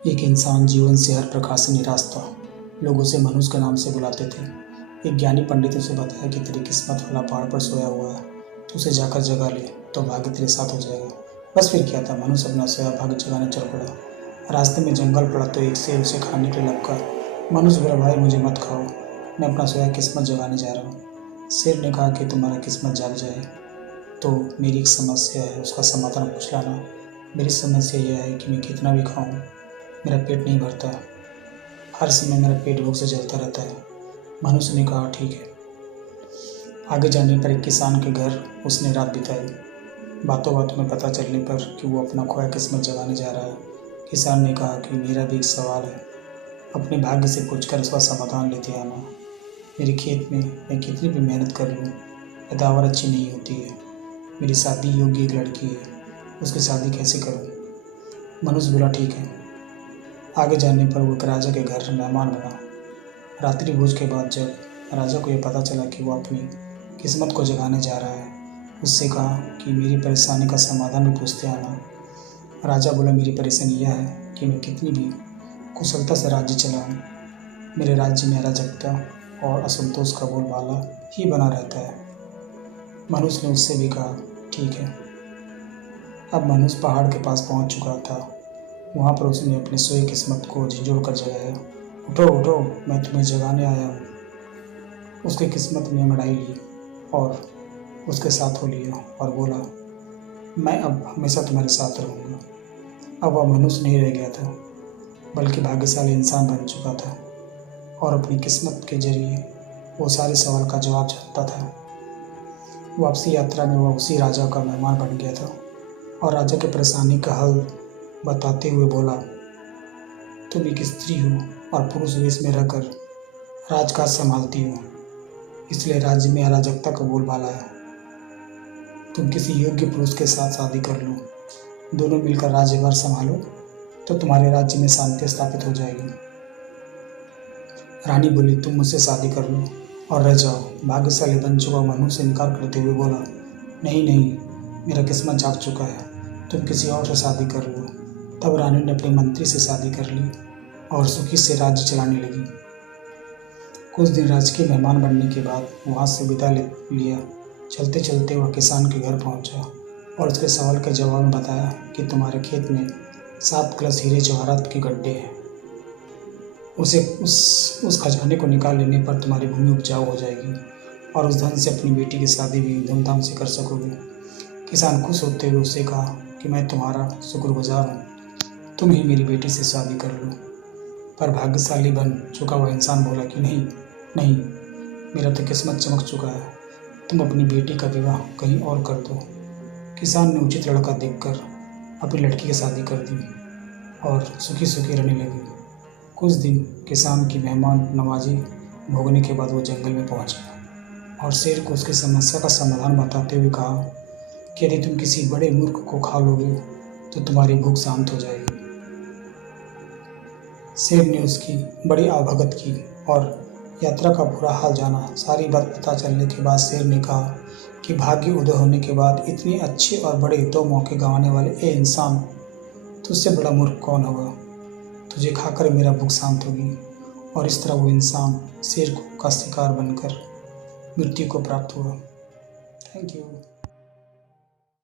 एक इंसान जीवन से हर प्रकार से निराश था। लोग उसे मनुष्य के नाम से बुलाते थे। एक ज्ञानी पंडित उसे बताया कि तेरी किस्मत वाला पहाड़ पर सोया हुआ है, तो उसे जाकर जगा ले तो भाग्य तेरे साथ हो जाएगा। बस फिर क्या था, मनुष्य अपना सोया भाग्य जगाने चल पड़ा। रास्ते में जंगल पड़ा तो एक शेर उसे खाने के लिए लपका। मनुष्य बोला, भाई मुझे मत खाओ, मैं अपना सोया किस्मत जगाने जा रहा हूँ। शेर ने कहा कि तुम्हारा किस्मत जाग जाए तो मेरी एक समस्या है, उसका समाधान पूछ लाना। मेरी समस्या यह है कि मैं कितना भी खाऊं, मेरा पेट नहीं भरता। हर समय मेरा पेट भूख से जलता रहता है। मनुष्य ने कहा, ठीक है। आगे जाने पर एक किसान के घर उसने रात बिताई। बातों बातों में पता चलने पर कि वो अपना खोया किस्मत जगाने जा रहा है। किसान ने कहा कि मेरा भी एक सवाल है, अपने भाग्य से पूछकर उसका समाधान लेते आना। मेरे खेत में मैं कितनी भी मेहनत कर लूँ, पैदावार अच्छी नहीं होती है। मेरी शादी योग्य एक लड़की है, उसकी शादी कैसे करूँ? मनुष्य बोला, ठीक है। आगे जाने पर वो एक राजा के घर मेहमान बना। रात्रि भोज के बाद जब राजा को यह पता चला कि वो अपनी किस्मत को जगाने जा रहा है, उससे कहा कि मेरी परेशानी का समाधान भी पूछते आना। राजा बोला, मेरी परेशानी यह है कि मैं कितनी भी कुशलता से राज्य चलाऊं, मेरे राज्य में अराजकता और असंतोष का बोलबाला ही बना रहता है। मनुष्य ने उससे भी कहा, ठीक है। अब मनुष्य पहाड़ के पास पहुंच चुका था। वहाँ पर उसने अपनी सोई किस्मत को झिझोड़ कर जगाया। उठो उठो, मैं तुम्हें जगाने आया हूँ। उसकी किस्मत ने अंगड़ाई ली और उसके साथ हो लिया और बोला, मैं अब हमेशा तुम्हारे साथ रहूँगा। अब वह मनुष्य नहीं रह गया था, बल्कि भाग्यशाली इंसान बन चुका था और अपनी किस्मत के जरिए वो सारे सवाल का जवाब जानता था। वापसी यात्रा में वह उसी राजा का मेहमान बन गया था और राजा की परेशानी का हल बताते हुए बोला, तुम एक स्त्री हो और पुरुष वेश में रहकर राजकाज संभालती हो, इसलिए राज्य में अराजकता का बोलबाला है। तुम किसी योग्य पुरुष के साथ शादी कर लो, दोनों मिलकर राज्यभार संभालो तो तुम्हारे राज्य में शांति स्थापित हो जाएगी। रानी बोली, तुम मुझसे शादी कर लो और रह जाओ। भाग्यशाली बन चुका मनुष्य से इनकार करते हुए बोला, नहीं नहीं, मेरा किस्मत जाग चुका है, तुम किसी और से शादी कर लो। तब रानी ने अपने मंत्री से शादी कर ली और सुखी से राज्य चलाने लगी। कुछ दिन राजकीय मेहमान बनने के बाद वहाँ से विदा ले लिया। चलते चलते वह किसान के घर पहुँचा और उसके सवाल के जवाब में बताया कि तुम्हारे खेत में 7 कलश हीरे जवाहरात के गड्ढे हैं। उस खजाने को निकाल लेने पर तुम्हारी भूमि उपजाऊ हो जाएगी और उस धन से अपनी बेटी की शादी भी धूमधाम से कर सकोगे। किसान खुश होते हुए उससे कहा कि मैं तुम्हारा शुक्रगुजार हूँ, तुम ही मेरी बेटी से शादी कर लो। पर भाग्यशाली बन चुका वह इंसान बोला कि नहीं नहीं, मेरा तो किस्मत चमक चुका है, तुम अपनी बेटी का विवाह कहीं और कर दो। किसान ने उचित लड़का देखकर अपनी लड़की की शादी कर दी और सुखी सुखी रहने लगी। कुछ दिन किसान की मेहमान नवाजी भोगने के बाद वो जंगल में पहुंचा और शेर को उसकी समस्या का समाधान बताते हुए कहा कि यदि तुम किसी बड़े मूर्ख को खा लोगे तो तुम्हारी भूख शांत हो जाएगी। शेर ने उसकी बड़ी आवभगत की और यात्रा का बुरा हाल जाना। सारी बात पता चलने के बाद शेर ने कहा कि भाग्य उदय होने के बाद इतने अच्छे और बड़े 2 मौके गंवाने वाले ए इंसान, तुझसे बड़ा मूर्ख कौन होगा? तुझे खाकर मेरा भूख शांत होगी। और इस तरह वो इंसान शेर का शिकार बनकर मृत्यु को प्राप्त हुआ। Thank you.